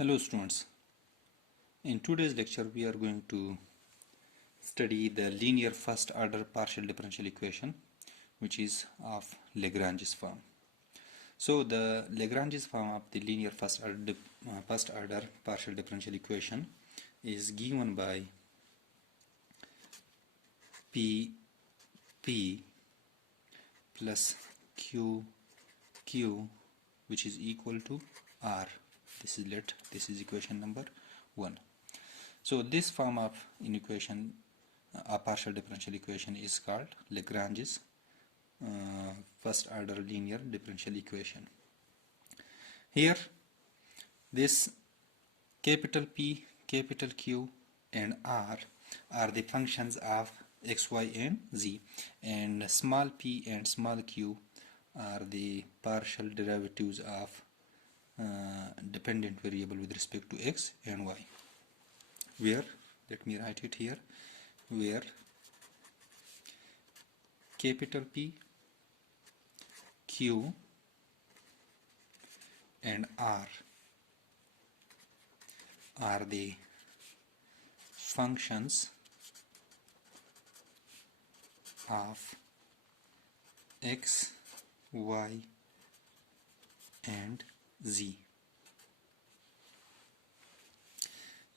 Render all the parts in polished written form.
Hello students, in today's lecture we are going to study the linear first order partial differential equation which is of Lagrange's form. So the Lagrange's form of the linear first order partial differential equation is given by P plus Q which is equal to R. This is equation number 1. So this form of equation, a partial differential equation, is called Lagrange's first order linear differential equation. Here this capital P, capital Q and R are the functions of x, y and z, and small p and small q are the partial derivatives of dependent variable with respect to x and y, where, let me write it here, where capital P, Q and R are the functions of x, y and z,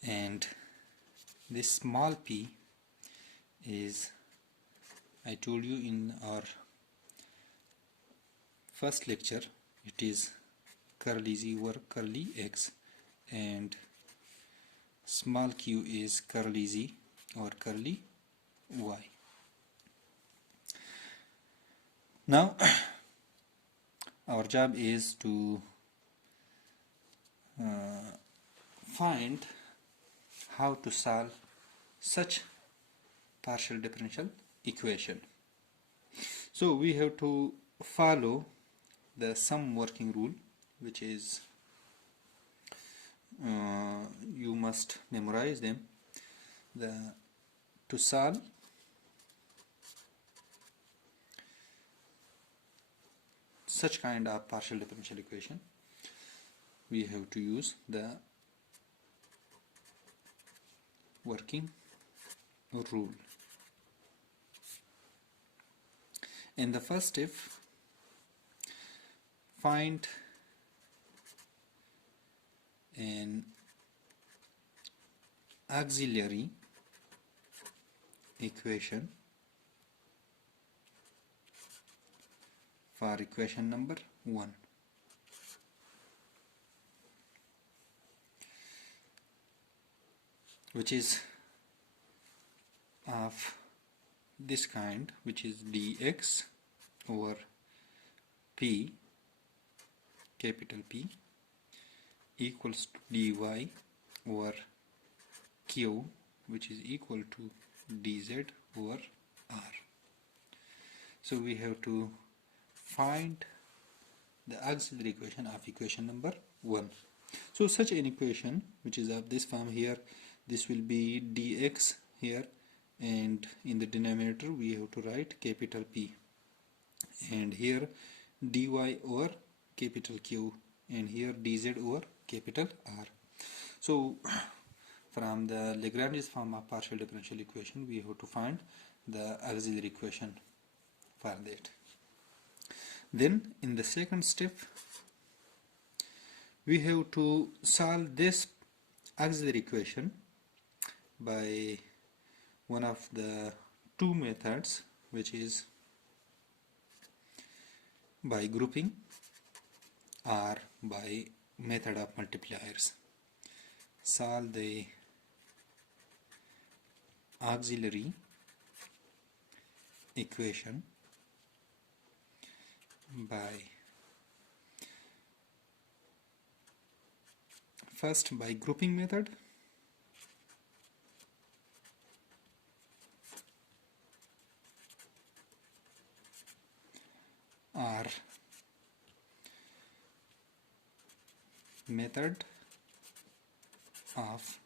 and this small p is, I told you in our first lecture, it is curly z over curly x, and small q is curly z or curly y. Now our job is to find how to solve such partial differential equation. So we have to follow the sum working rule, which is you must memorize them. To solve such kind of partial differential equation, we have to use the working rule. In the first step, find an auxiliary equation for equation number 1. Which is of this kind, which is dx over p, capital P, equals to dy over q, which is equal to dz over r. So we have to find the auxiliary equation of equation number 1. So such an equation which is of this form, here this will be dx here, and in the denominator we have to write capital P, and here dy over capital Q, and here dz over capital R. So from the Lagrange's form of partial differential equation, we have to find the auxiliary equation for that. Then in the second step, we have to solve this auxiliary equation by one of the two methods, which is by grouping or by method of multipliers. Solve the auxiliary equation first by grouping method, or method of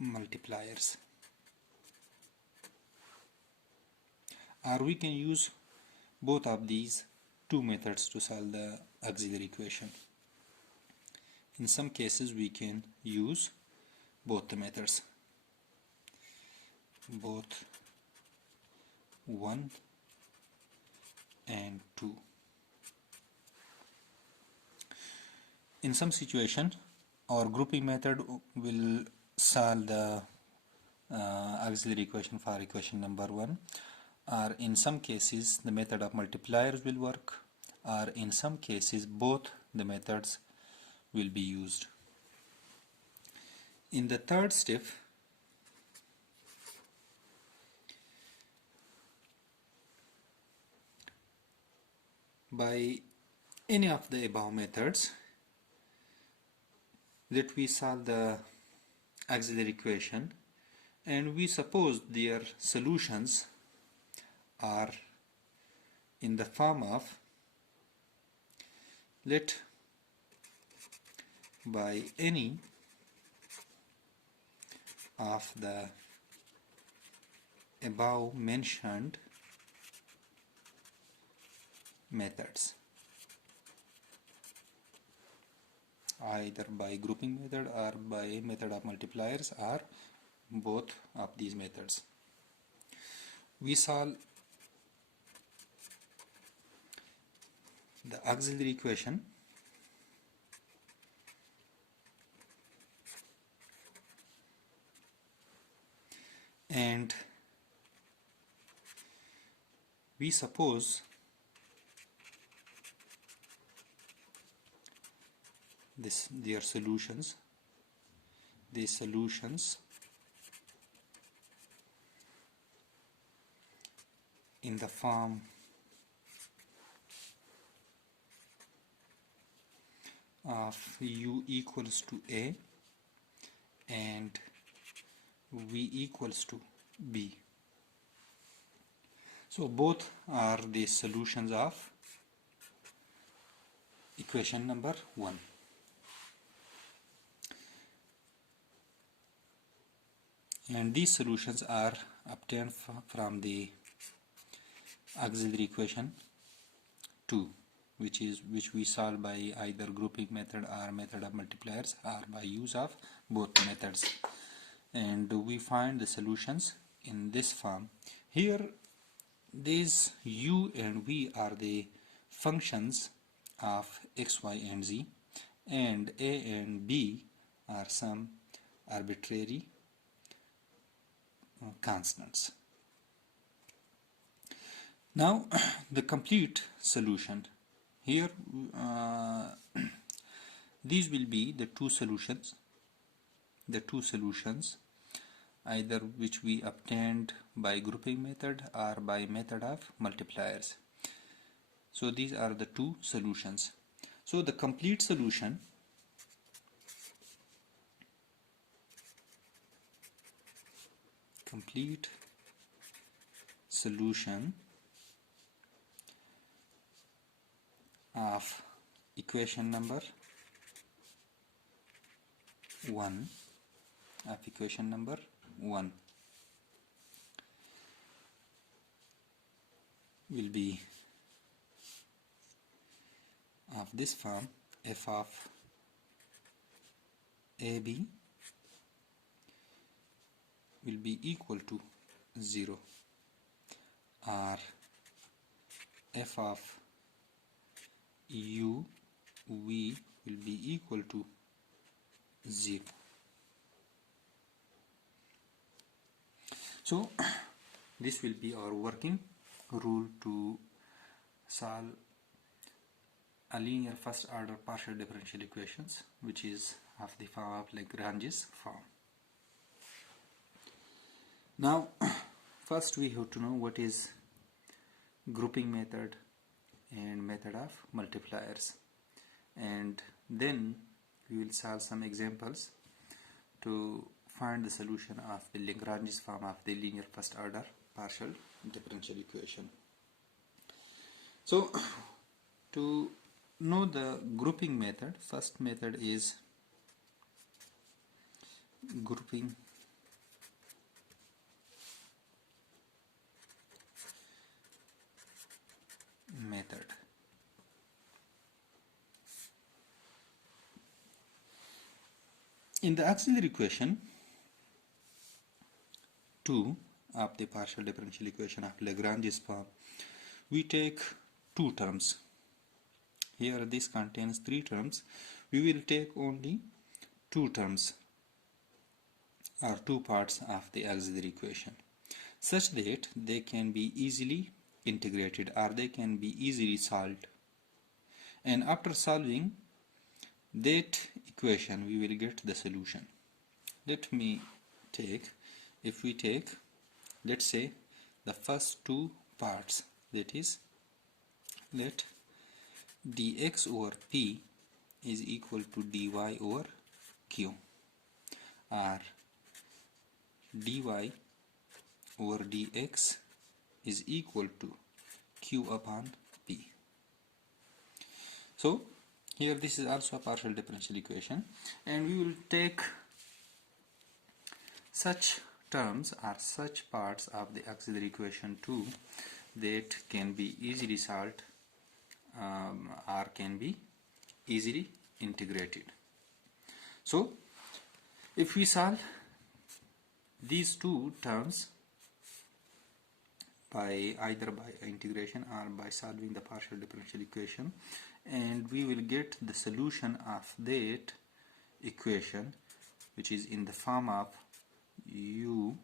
multipliers, or we can use both of these two methods to solve the auxiliary equation. in some cases we can use both the methods, both 1 and 2. In some situation, our grouping method will solve the auxiliary equation for equation number 1, or in some cases the method of multipliers will work, or in some cases both the methods will be used. In the third step, by any of the above methods, let we solve the auxiliary equation, and we suppose their solutions are in the form of, let by any of the above mentioned methods, either by grouping method or by method of multipliers or both of these methods, we solve the auxiliary equation and we suppose their solutions, these solutions in the form of u equals to a and v equals to b. So both are the solutions of equation number 1. And these solutions are obtained from the auxiliary equation 2, which we solve by either grouping method or method of multipliers or by use of both methods, and we find the solutions in this form. Here these u and v are the functions of x, y and z, and a and b are some arbitrary constants. Now the complete solution, here these will be the two solutions either which we obtained by grouping method or by method of multipliers. So these are the two solutions. So the complete solution of equation number 1 will be of this form: f of ab will be equal to 0, or f of u v will be equal to 0. So this will be our working rule to solve a linear first order partial differential equations, which is of the form of Lagrange's form. Now first we have to know what is grouping method and method of multipliers, and then we will solve some examples to find the solution of the Lagrange's form of the linear first order partial differential equation. So to know the grouping method, first method is grouping method. In the auxiliary equation 2 of the partial differential equation of Lagrange's form, we take two terms. Here this contains three terms. We will take only two terms or two parts of the auxiliary equation, such that they can be easily integrated or they can be easily solved. And after solving that equation, we will get the solution. Let me take, if we take, let's say, the first two parts, that is, let dx over p is equal to dy over q, or dy over dx is equal to q upon p. So here this is also a partial differential equation, and we will take such terms or such parts of the auxiliary equation 2 that can be easily solved or can be easily integrated. So if we solve these two terms by either by integration or by solving the partial differential equation, and we will get the solution of that equation, which is in the form of u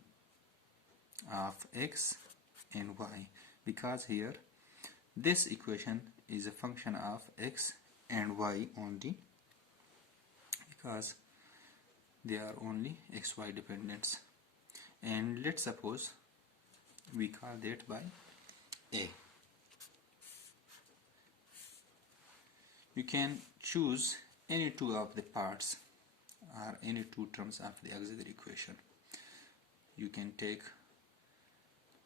of x and y, because here this equation is a function of x and y only, because they are only xy dependents. And let's suppose we call that by a. You can choose any two of the parts or any two terms of the auxiliary equation. You can take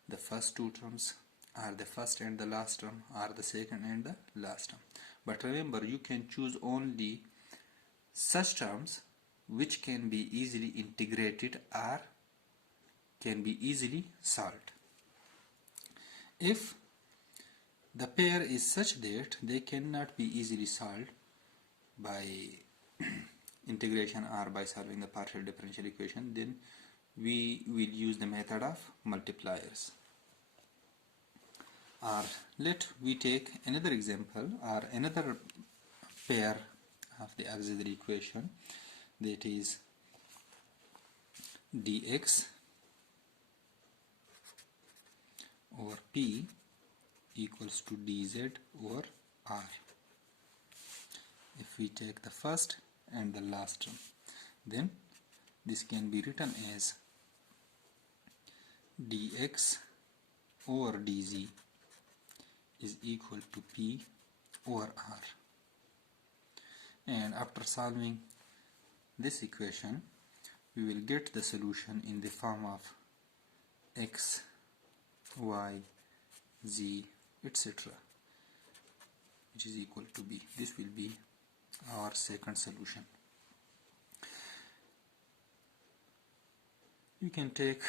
the first two terms, or the first and the last term, or the second and the last term. But remember, you can choose only such terms which can be easily integrated or can be easily solved. If the pair is such that they cannot be easily solved by integration or by solving the partial differential equation, then we will use the method of multipliers. Or let we take another example or another pair of the auxiliary equation, that is dx over p equals to dz over r. If we take the first and the last term, then this can be written as dx over dz is equal to p over r. And after solving this equation, we will get the solution in the form of x, y, z, etc., which is equal to b. This will be our second solution. You can take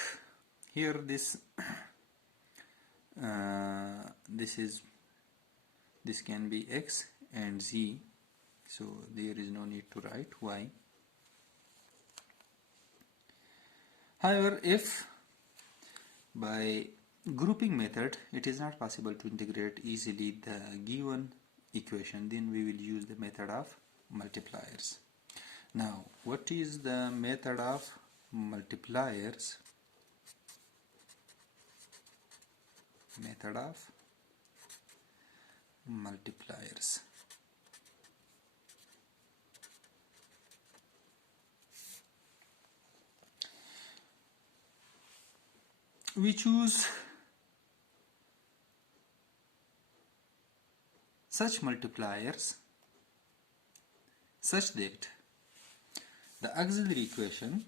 here this this can be x and z, so there is no need to write y. However, if by grouping method it is not possible to integrate easily the given equation, then we will use the method of multipliers. Now, what is the method of multipliers? Method of multipliers. We choose such multipliers such that the auxiliary equation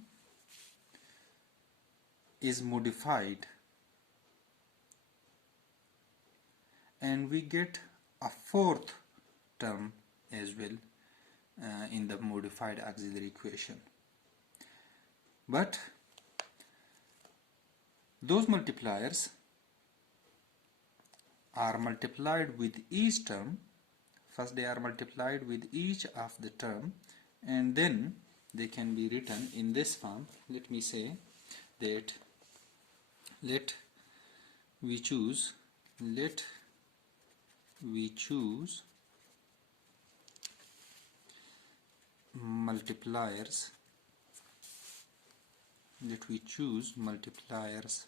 is modified and we get a fourth term as well in the modified auxiliary equation. But those multipliers are multiplied with each term. First they are multiplied with each of the term, and then they can be written in this form. Let me say that let we choose multipliers. Let we choose multipliers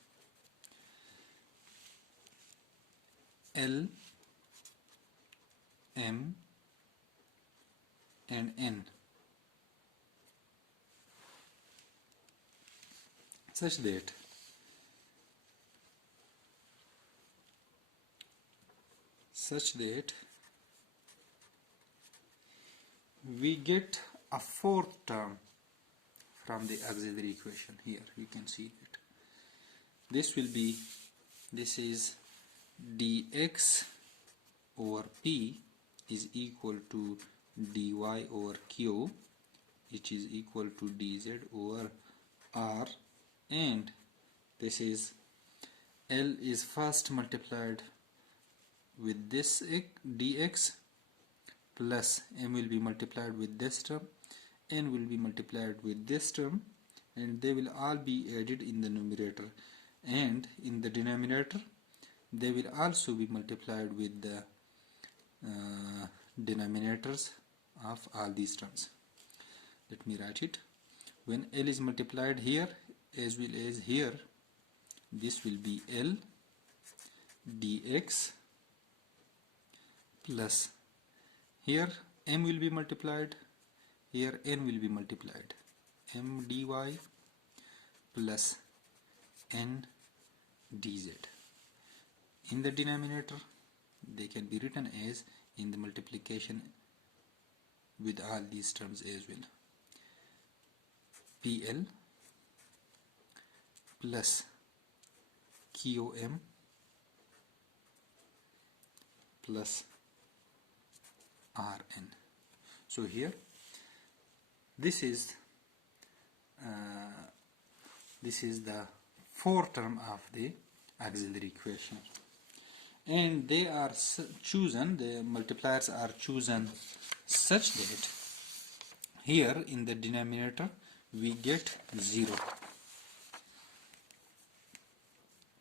L, M and N such that we get a fourth term from the auxiliary equation. Here you can see it. This is dx over p is equal to dy over q, which is equal to dz over r, and this is L is first multiplied with this dx plus m will be multiplied with this term, n will be multiplied with this term, and they will all be added in the numerator, and in the denominator they will also be multiplied with the denominators of all these terms. Let me write it. When L is multiplied here as well as here, this will be L dx plus here m will be multiplied, here n will be multiplied, m dy plus n dz. In the denominator they can be written as in the multiplication with all these terms as well. PL plus QM plus Rn. So here this is the fourth term of the auxiliary equation, and they are chosen, the multipliers are chosen such that here in the denominator we get 0.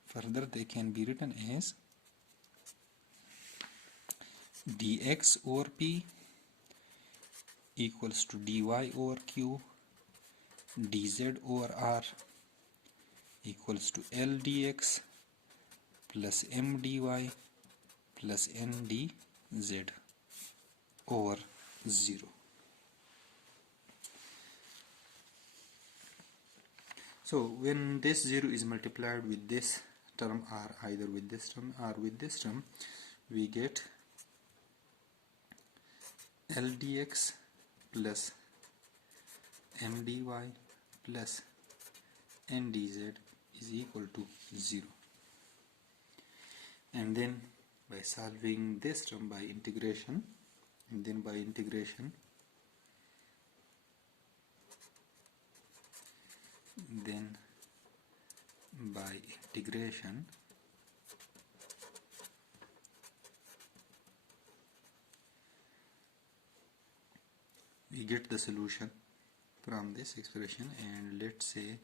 Further they can be written as dx over p equals to dy over q, dz over r equals to L dx plus m dy plus n dz over 0. So when this 0 is multiplied with this term or either with this term or with this term, we get L dx plus m dy plus n dz is equal to 0. And then by solving this term by integration, and then by integration, we get the solution from this expression, and let's say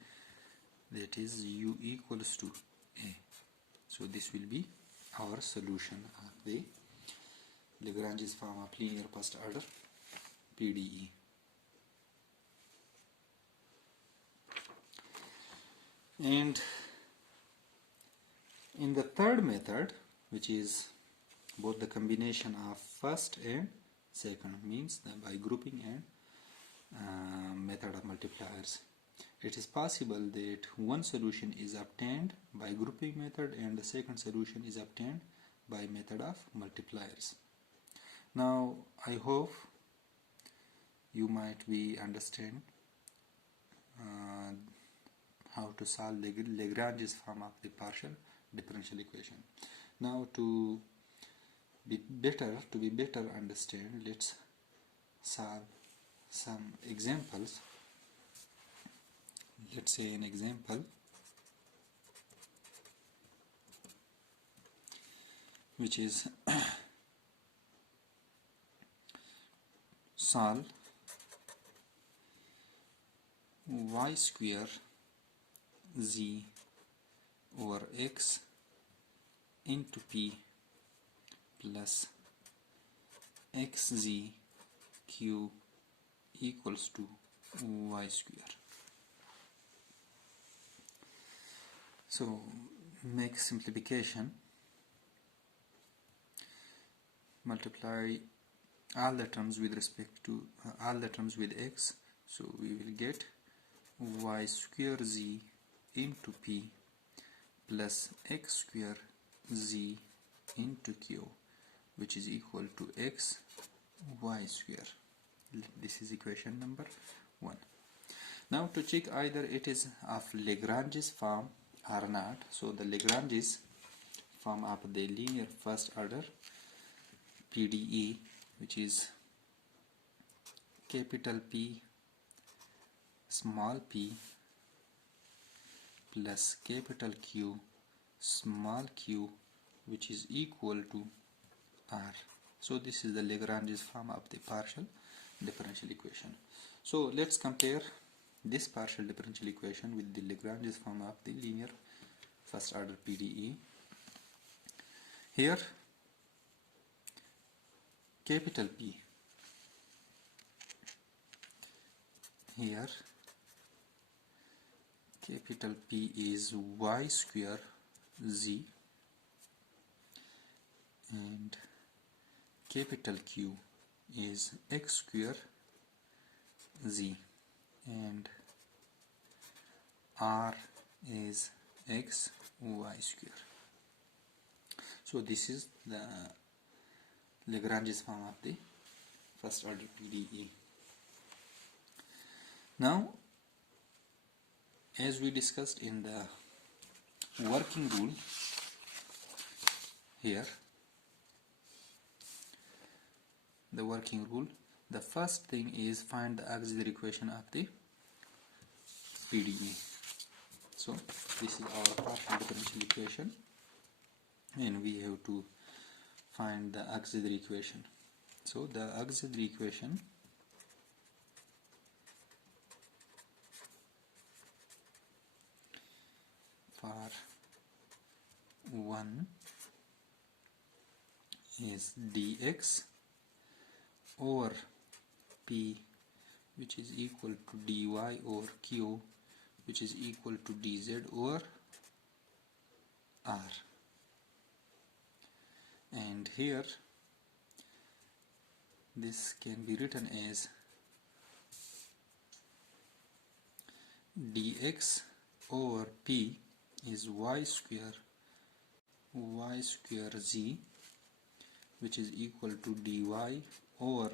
that is u equals to a. So this will be our solution of the Lagrange's form of linear first order PDE. And in the third method, which is both the combination of first and second, means by grouping and method of multipliers, it is possible that one solution is obtained by grouping method and the second solution is obtained by method of multipliers. Now I hope you might be understand how to solve Lagrange's form of the partial differential equation. Now to be better understand, let's solve some examples. Let's say an example which is solve y square z over x into p plus xz q equals to y square. So make simplification, multiply all the terms with respect to all the terms with x, so we will get y square z into p plus x square z into q, which is equal to x y square. This is equation number 1. Now to check either it is of Lagrange's form or not, so the Lagrange's form of the linear first order PDE, which is capital P small p plus capital Q small q, which is equal to R. So this is the Lagrange's form of the partial differential equation. So let's compare this partial differential equation with the Lagrange's form of the linear first order PDE. Here capital P, here capital P is y square z and capital Q is x square z and R is x y square. So this is the Lagrange's form of the first order PDE. Now, as we discussed in the working rule, here the working rule, the first thing is find the auxiliary equation of the PDE. So this is our partial differential equation and we have to find the auxiliary equation. So the auxiliary equation for 1 is dx over p, which is equal to dy over q, which is equal to dz over r. And here this can be written as dx over p is y square z, which is equal to dy over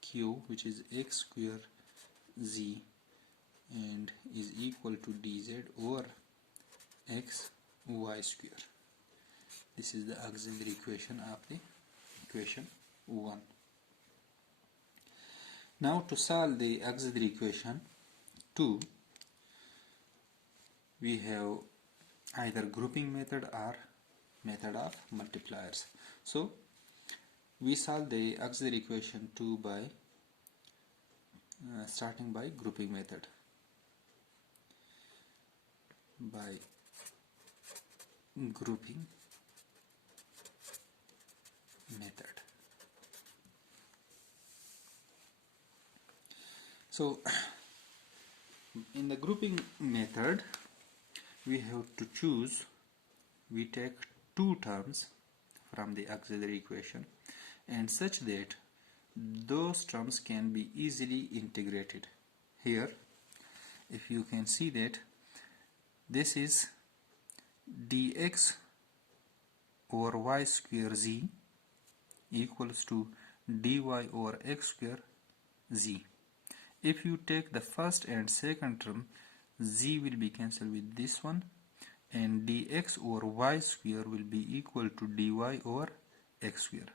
q, which is x square z, and is equal to dz over x y square. This is the auxiliary equation of the equation 1. Now to solve the auxiliary equation 2, we have either grouping method or method of multipliers. So we solve the auxiliary equation 2 by starting by grouping method. By grouping method. So in the grouping method we have to choose, we take two terms from the auxiliary equation and such that those terms can be easily integrated. Here if you can see that this is dx over y square z equals to dy over x square z. If you take the first and second term, z will be cancelled with this one and dx over y square will be equal to dy over x square.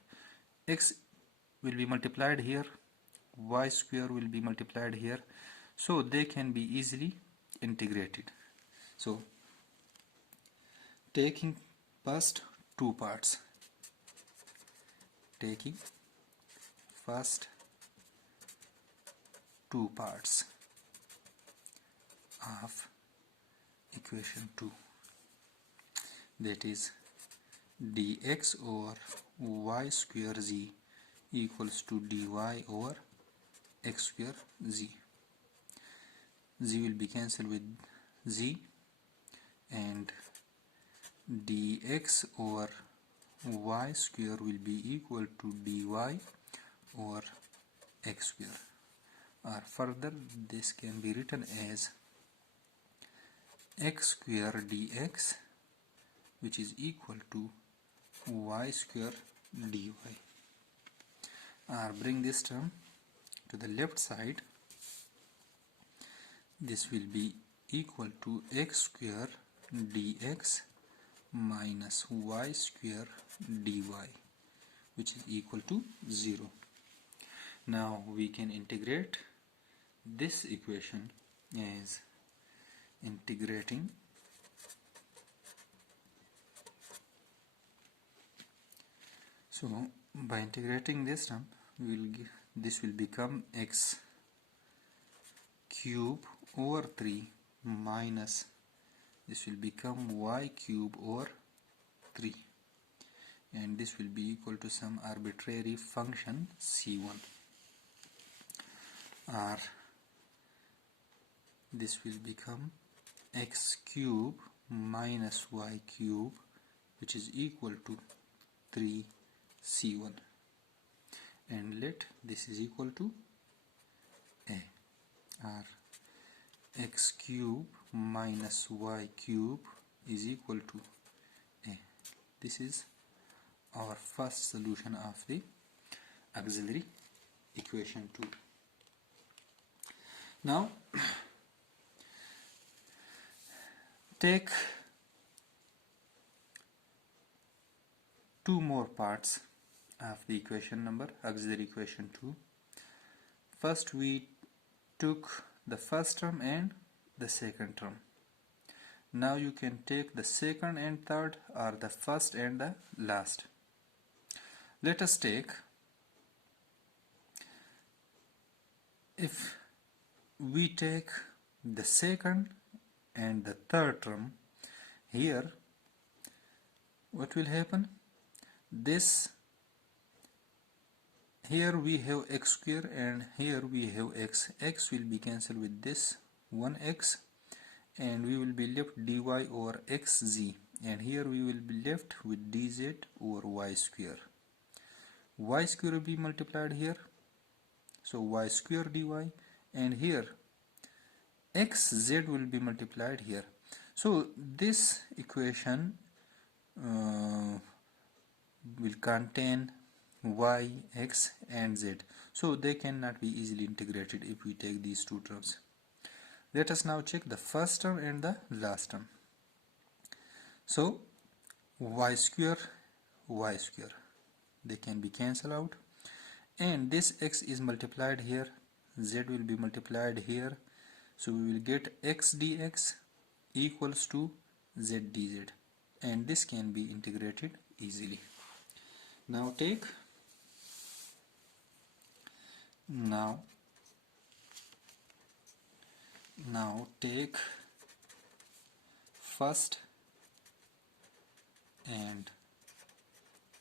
X will be multiplied here, y square will be multiplied here, so they can be easily integrated. So taking first two parts, taking first two parts, of equation 2, that is dx over y square z equals to dy over x square z. Z will be cancelled with z, and dx over y square will be equal to dy over x square, or further this can be written as x square dx, which is equal to y square dy. Or bring this term to the left side, this will be equal to x square dx minus y square dy, which is equal to 0. Now we can integrate this equation as integrating by integrating this term, this will become x cube over 3 minus this will become y cube over 3, and this will be equal to some arbitrary function c1, or this will become x cube minus y cube, which is equal to 3c1, and let this is equal to a, or x cube minus y cube is equal to a. This is our first solution of the auxiliary equation 2. Now take two more parts of the equation number auxiliary equation 2. First we took the first term and the second term. Now you can take the second and third, or the first and the last. Let us take, if we take the second and the third term here, what will happen? This here we have x square and here we have x. X will be cancelled with this 1x, and we will be left dy over xz, and here we will be left with dz over y square. Y square will be multiplied here, so y square dy, and here xz will be multiplied here. So this equation will contain y, x and z, so they cannot be easily integrated if we take these two terms. Let us now check the first term and the last term. So y square, they can be cancelled out, and this x is multiplied here, z will be multiplied here, so we will get x dx equals to z dz, and this can be integrated easily. Now take first and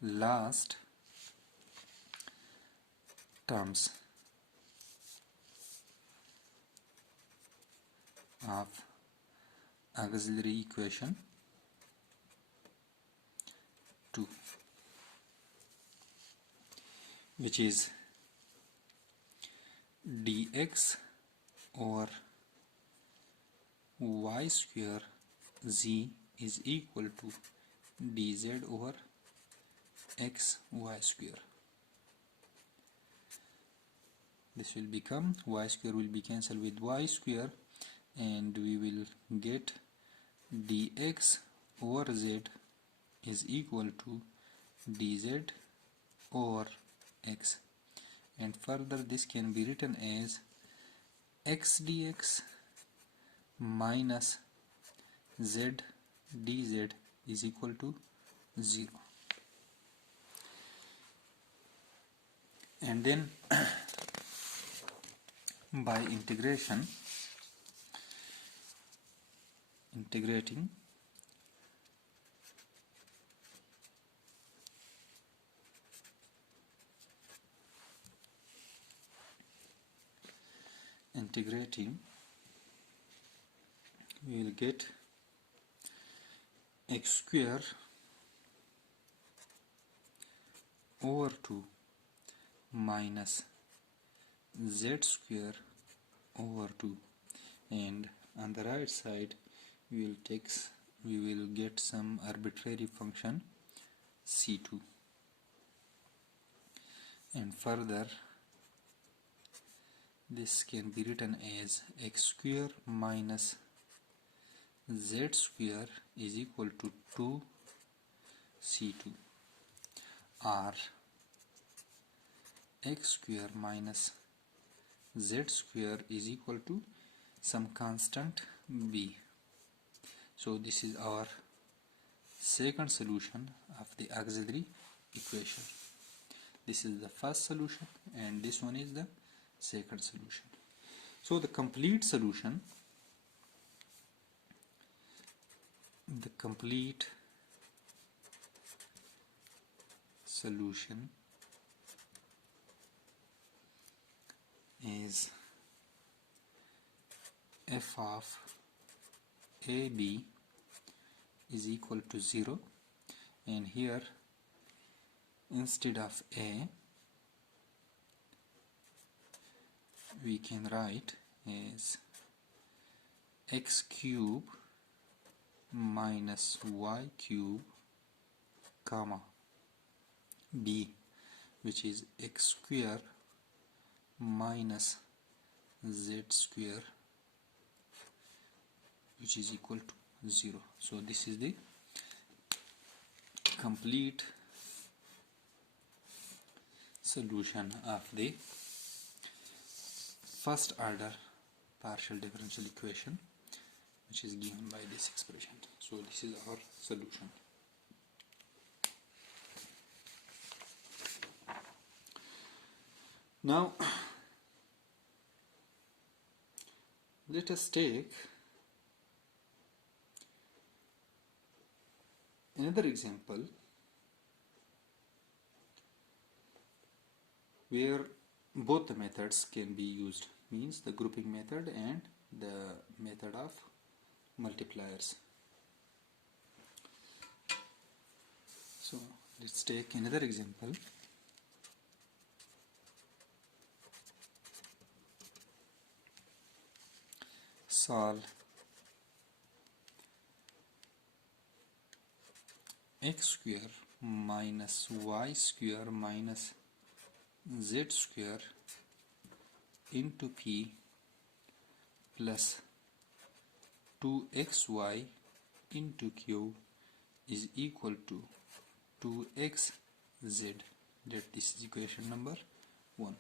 last terms of auxiliary equation 2, which is dx over y square z is equal to dz over x y square. This will become y square will be cancelled with y square, and we will get dx over z is equal to dz over x, and further this can be written as x dx minus z dz is equal to 0. And then by integration integrating we will get x square over 2 minus z square over 2, and on the right side we will get some arbitrary function c2, and further this can be written as x square minus z square is equal to 2c2, or x square minus z square is equal to some constant b. So this is our second solution of the auxiliary equation. This is the first solution and this one is the second solution. So the complete solution is f of AB is equal to 0, and here instead of A we can write as x cube minus y cube comma B, which is x square minus z square, which is equal to 0. So this is the complete solution of the first order partial differential equation, which is given by this expression. So this is our solution. Now let us take another example where both the methods can be used, means the grouping method and the method of multipliers. So let's take another example. Solve x square minus y square minus z square into P plus 2xy into Q is equal to 2xz. That this is equation number 1.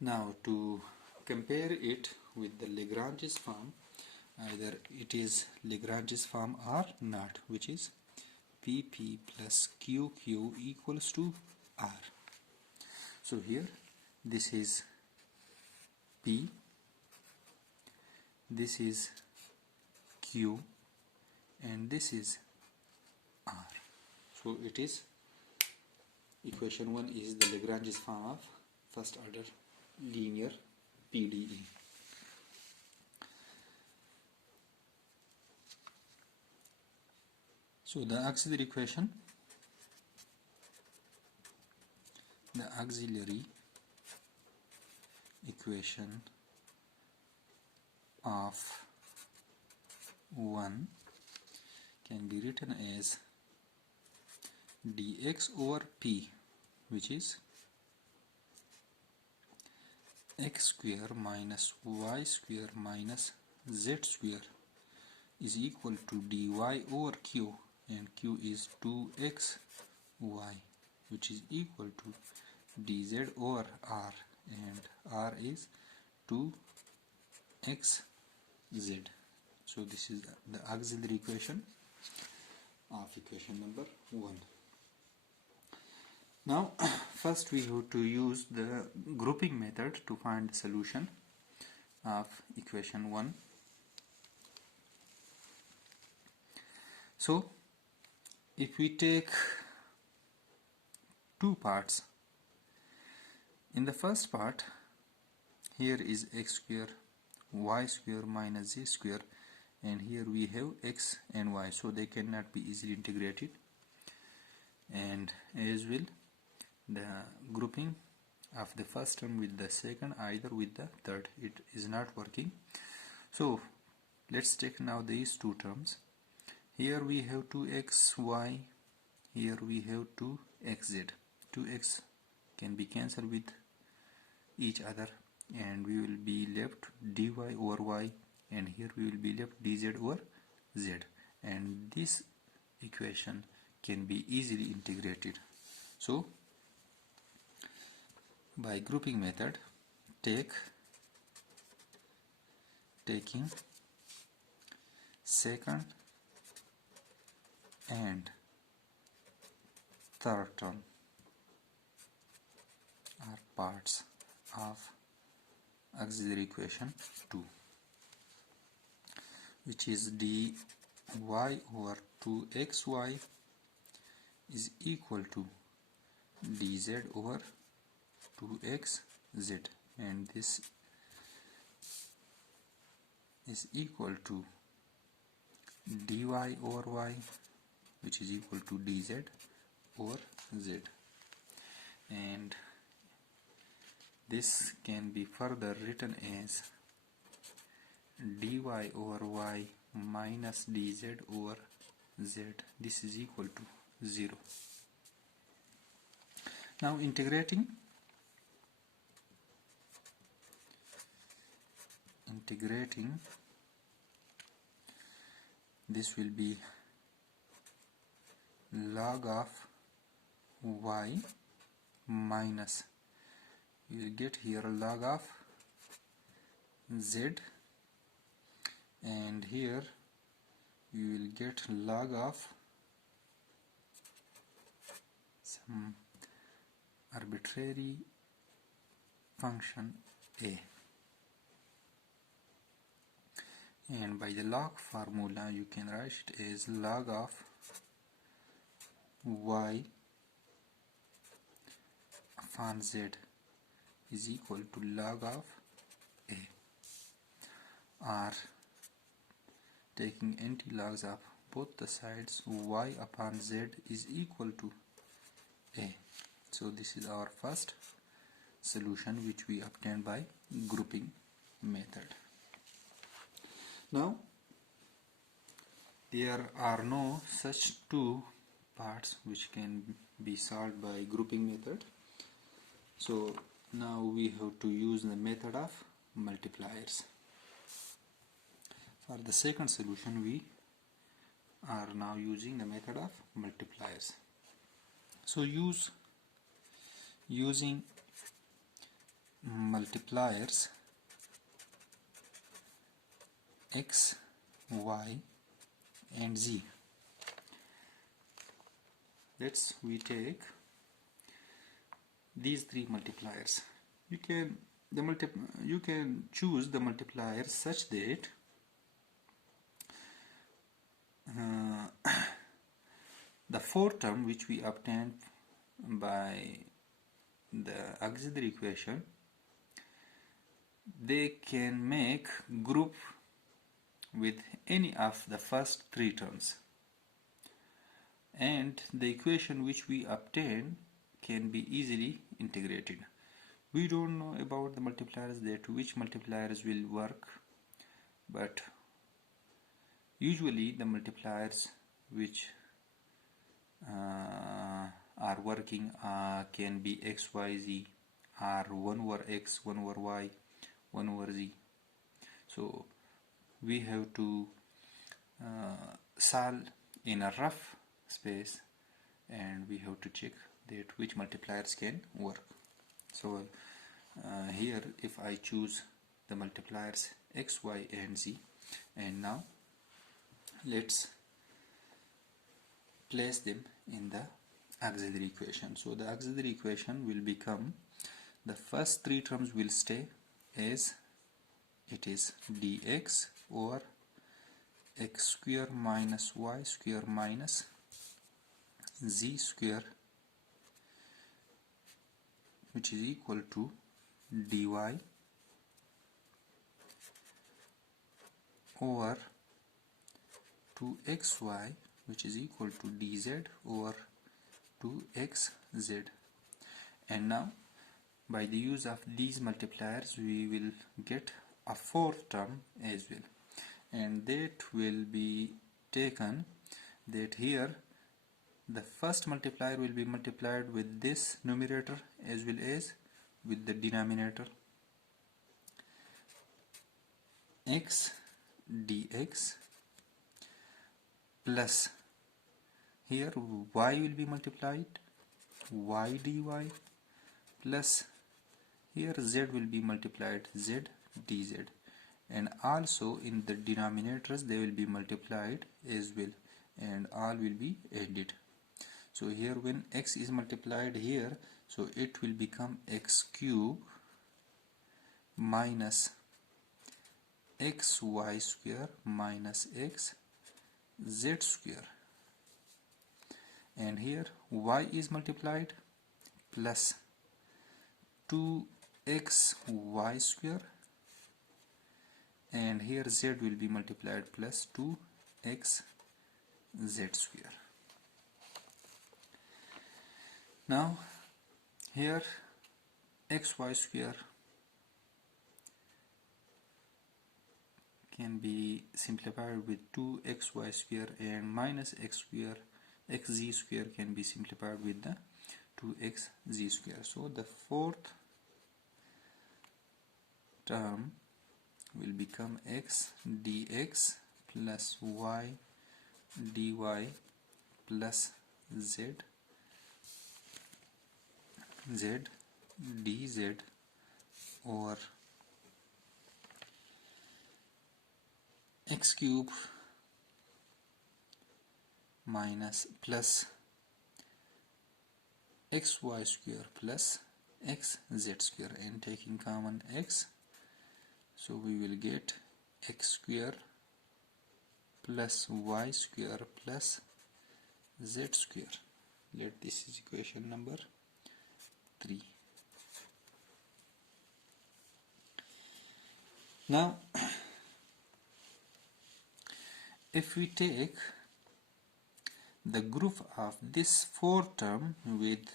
Now to compare it with the Lagrange's form, either it is Lagrange's form or not, which is Pp+Qq equals to R. So here this is P, this is Q, and this is R. So it is equation 1 is the Lagrange's form of first order linear PDE. So the auxiliary equation, of 1 can be written as dx over P, which is x square minus y square minus z square is equal to dy over Q, and Q is 2xy, which is equal to dz over R, and R is 2xz. So this is the auxiliary equation of equation number 1. Now first we have to use the grouping method to find the solution of equation 1. So if we take two parts, in the first part here is x square y square minus z square, and here we have x and y, so they cannot be easily integrated, and as well the grouping of the first term with the second, either with the third, it is not working. So let's take now these two terms. Here we have 2xy, here we have 2xz. 2x can be cancelled with each other, and we will be left dy over y, and here we will be left dz over z, and this equation can be easily integrated. So by grouping method, taking second and third term are parts of auxiliary equation 2, which is dy over 2xy is equal to dz over 2xz, and this is equal to dy over y, which is equal to dz over z, and this can be further written as dy over y minus dz over z. This is equal to 0. Now integrating this will be log of y minus, you will get here log of z, and here you will get log of some arbitrary function a, and by the log formula you can write it as log of y upon z is equal to log of a, or taking anti-logs of both the sides, y upon z is equal to a. So this is our first solution, which we obtained by grouping method. Now there are no such two parts which can be solved by grouping method, so now we have to use the method of multipliers. For the second solution, we are now using the method of multipliers. So using multipliers x, y and z, we take these three multipliers. You can choose the multipliers such that the fourth term which we obtained by the auxiliary equation, they can make group with any of the first three terms, and the equation which we obtain can be easily integrated. We don't know about the multipliers, that which multipliers will work, but usually the multipliers which are working can be x, y, z, or 1 over x, 1 over y, 1 over z. So we have to solve in a rough space, and we have to check that which multipliers can work. So here if I choose the multipliers x, y and z, and now let's place them in the auxiliary equation. So the auxiliary equation will become, the first three terms will stay as it is, dx over x square minus y square minus z square, which is equal to dy over 2xy, which is equal to dz over 2xz. And now by the use of these multipliers we will get a fourth term as well, and that will be taken that here the first multiplier will be multiplied with this numerator as well as with the denominator, x dx, plus here y will be multiplied y dy, plus here z will be multiplied z dz, and also in the denominators they will be multiplied as well, and all will be added. So here when x is multiplied here, so it will become x cube minus xy square minus x z square, and here y is multiplied plus 2xy square, and here z will be multiplied plus 2xz square. Now here xy square can be simplified with 2xy square, and minus x square xz square can be simplified with the 2xz square. So the fourth term will become x dx plus y dy plus z dz over x cube minus plus xy square plus xz square, and taking common x, so we will get x square plus y square plus z square. Let this is equation number 3. Now if we take the group of this fourth term with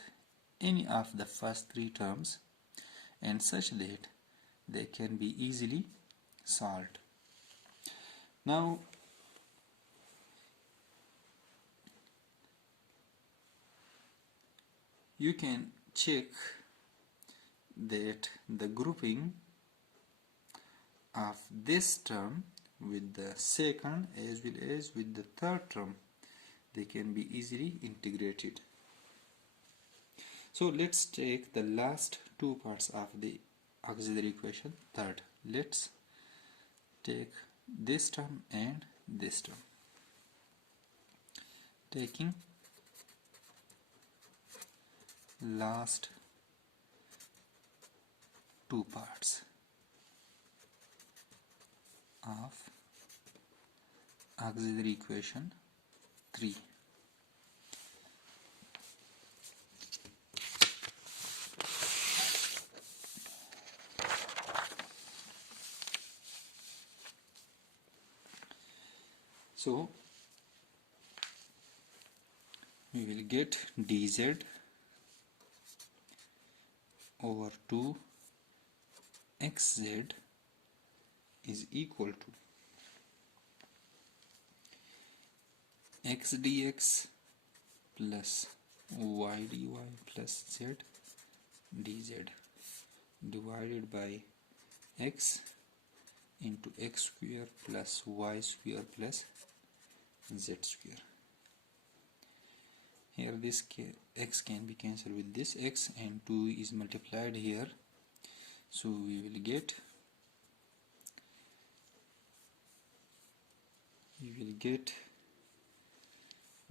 any of the first three terms, and such that they can be easily solved. Now you can check that the grouping of this term with the second as well as with the third term, they can be easily integrated. So let's take the last two parts of the auxiliary equation. Third, let's take this term and this term. Taking last two parts of auxiliary equation 3. So we will get dz over 2xz is equal to x dx plus y dy plus z dz divided by x into x square plus y square plus z square. Here this x can be cancelled with this x, and 2 is multiplied here, so we will get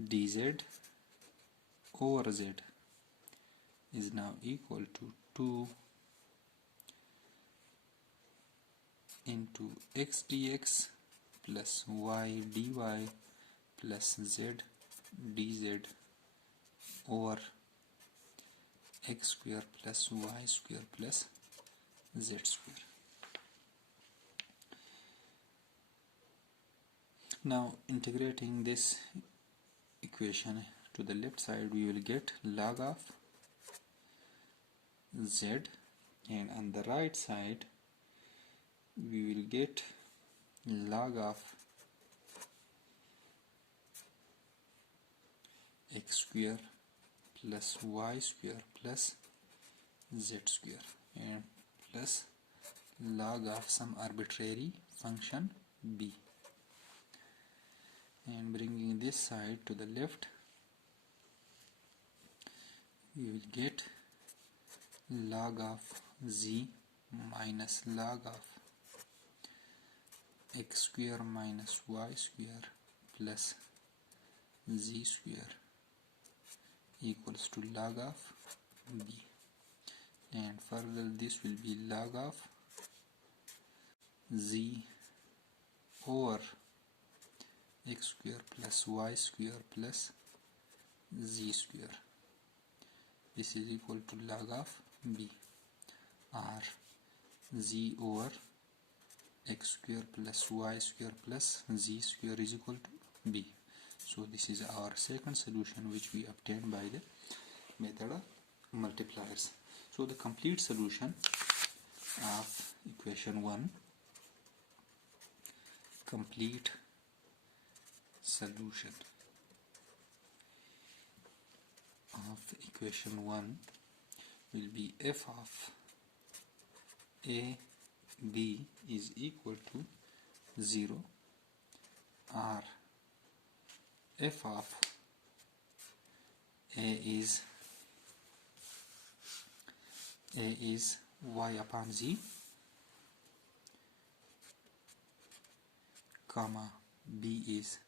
dz over z is now equal to 2 into x dx plus y dy plus z dz over x square plus y square plus z square. Now integrating this equation to the left side, we will get log of z, and on the right side we will get log of x square plus y square plus z square and plus log of some arbitrary function b. And bringing this side to the left, we will get log of z minus log of x square minus y square plus z square equals to log of b, and further this will be log of z over x square plus y square plus z square. This is equal to log of b, or z over x square plus y square plus z square is equal to b. So this is our second solution which we obtained by the method of multipliers. So the complete solution of equation 1, complete solution of equation 1 will be f of a b is equal to 0, or f of a is y upon z, comma b is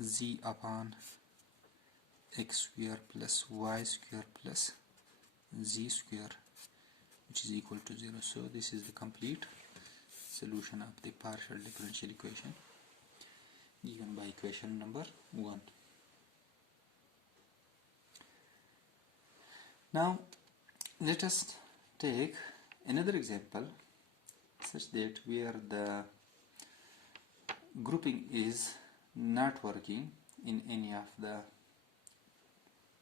z upon x square plus y square plus z square, which is equal to 0. So this is the complete solution of the partial differential equation given by equation number 1. Now let us take another example such that where the grouping is not working in any of the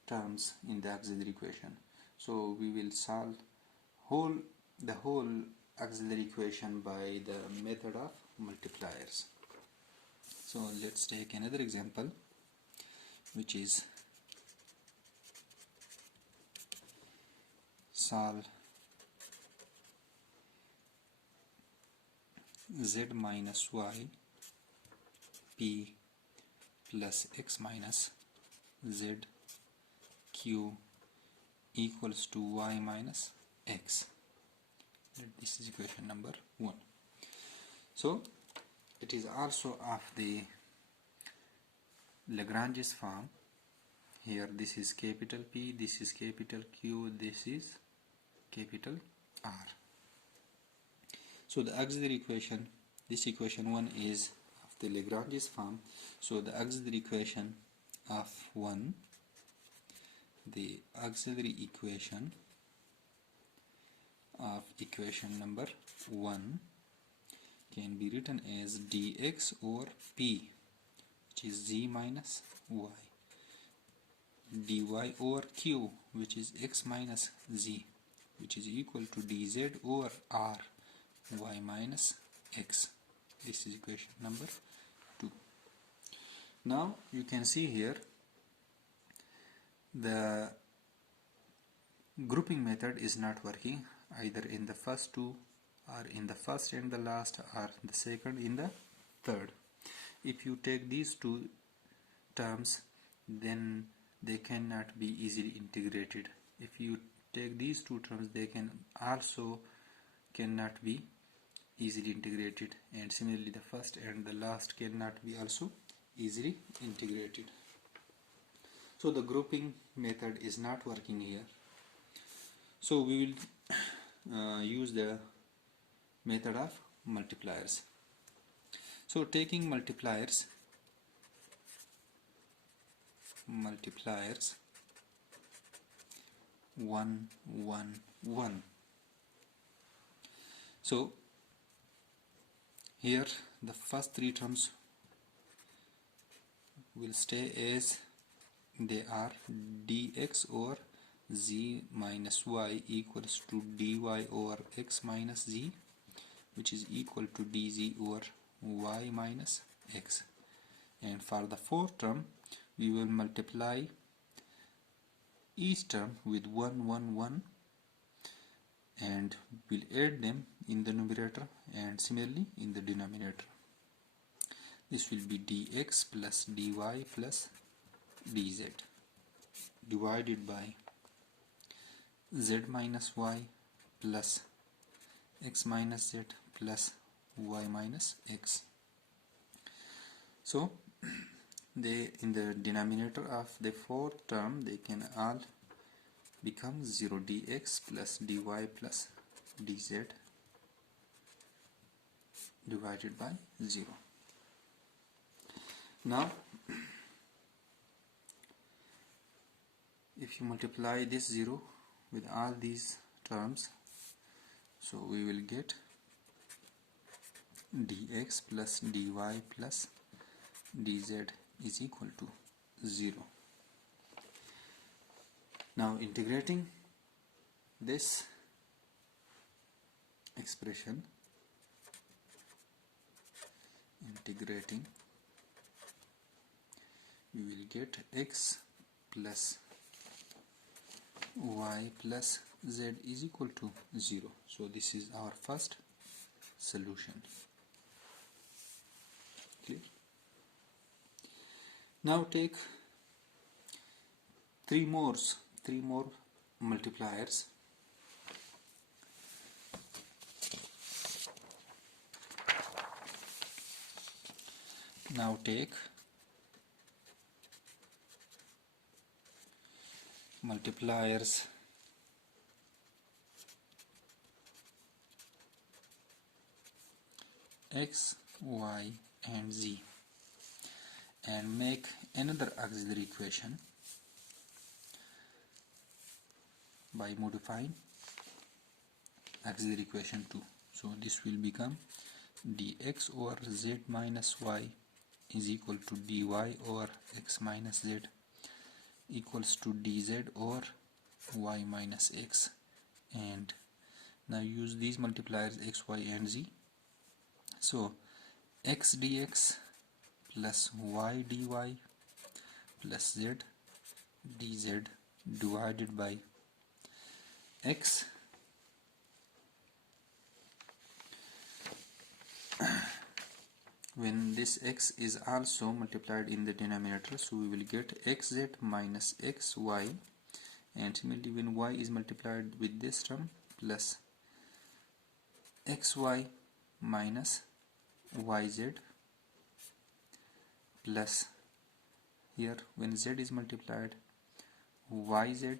terms in the auxiliary equation. So we will solve the whole auxiliary equation by the method of multipliers. So let's take another example, which is solve z minus y p plus x minus z q equals to y minus x. This is equation number 1. So it is also of the Lagrange's form. Here this is capital P, this is capital Q, this is capital R. So the auxiliary equation, this equation 1 is of the Lagrange's form. So the auxiliary equation of 1, the auxiliary equation of equation number 1 can be written as dx over p, which is z minus y, dy over q, which is x minus z, which is equal to dz over r, y minus x. This is equation number 2. Now you can see here the grouping method is not working either in the first two, or in the first and the last, or the second in the third. If you take these two terms, then they cannot be easily integrated. If you take these two terms, they can also cannot be easily integrated, and similarly the first and the last cannot be also easily integrated. So the grouping method is not working here. So we will use the method of multipliers. So taking multipliers 1 1 1. So here the first three terms will stay as they are. Dx over z minus y equals to dy over x minus z, which is equal to dz over y minus x. And for the fourth term, we will multiply each term with 1 1 1 and we'll add them in the numerator and similarly in the denominator. This will be dx plus dy plus dz divided by z minus y plus x minus z plus y minus x. So they in the denominator of the fourth term they can all become 0. Dx plus dy plus dz divided by 0. Now if you multiply this 0 with all these terms, so we will get dx plus dy plus dz is equal to 0. Now integrating this expression, we will get x plus y plus z is equal to 0. So this is our first solution. Clear? Now take three more multipliers. Now take multipliers x, y and z and make another auxiliary equation by modifying auxiliary equation 2. So this will become dx over z minus y is equal to dy over x minus z equals to dz over y minus x. And now use these multipliers x, y and z. So x dx plus y dy plus z dz divided by x when this x is also multiplied in the denominator, so we will get xz minus xy, and similarly when y is multiplied with this term plus xy minus yz plus here when z is multiplied yz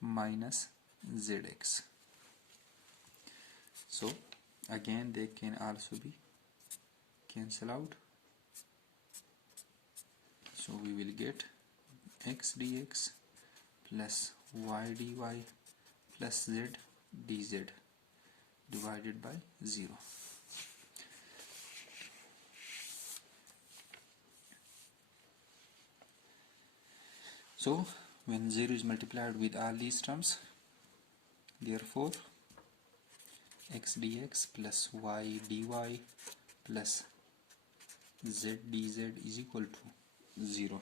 minus zx. So again they can also be cancel out, so we will get x dx plus y dy plus z dz divided by 0. So when 0 is multiplied with all these terms, therefore x dx plus y dy plus z dz is equal to 0.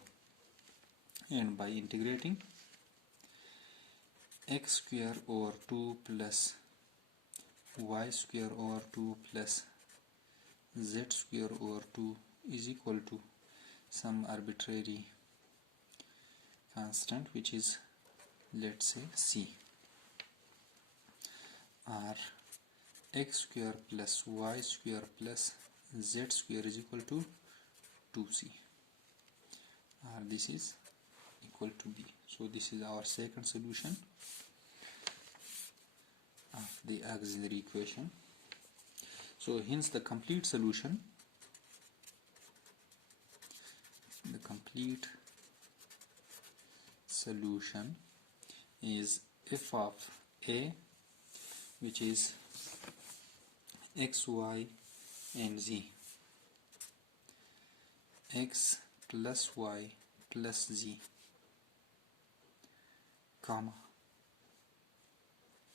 And by integrating x square over 2 plus y square over 2 plus z square over 2 is equal to some arbitrary constant which is, let's say, c, or x square plus y square plus z square is equal to 2c, or this is equal to b. So this is our second solution of the auxiliary equation. So hence the complete solution complete solution is f of a, which is x, y and z, x plus y plus z, comma,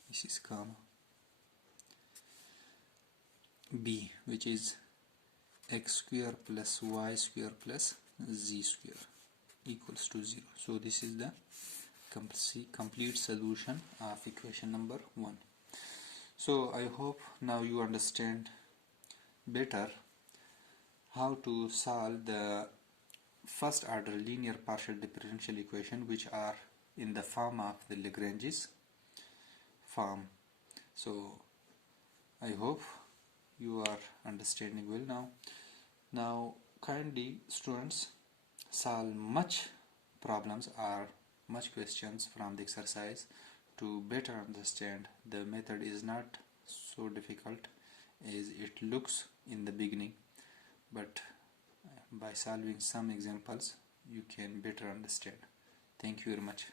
this is comma, b, which is x square plus y square plus z square equals to 0. So this is the complete solution of equation number 1. So I hope now you understand better how to solve the first order linear partial differential equation which are in the form of the Lagrange's form. So I hope you are understanding well now. Now kindly students solve much problems or much questions from the exercise to better understand. The method is not so difficult as it looks in the beginning, but by solving some examples you can better understand. Thank you very much.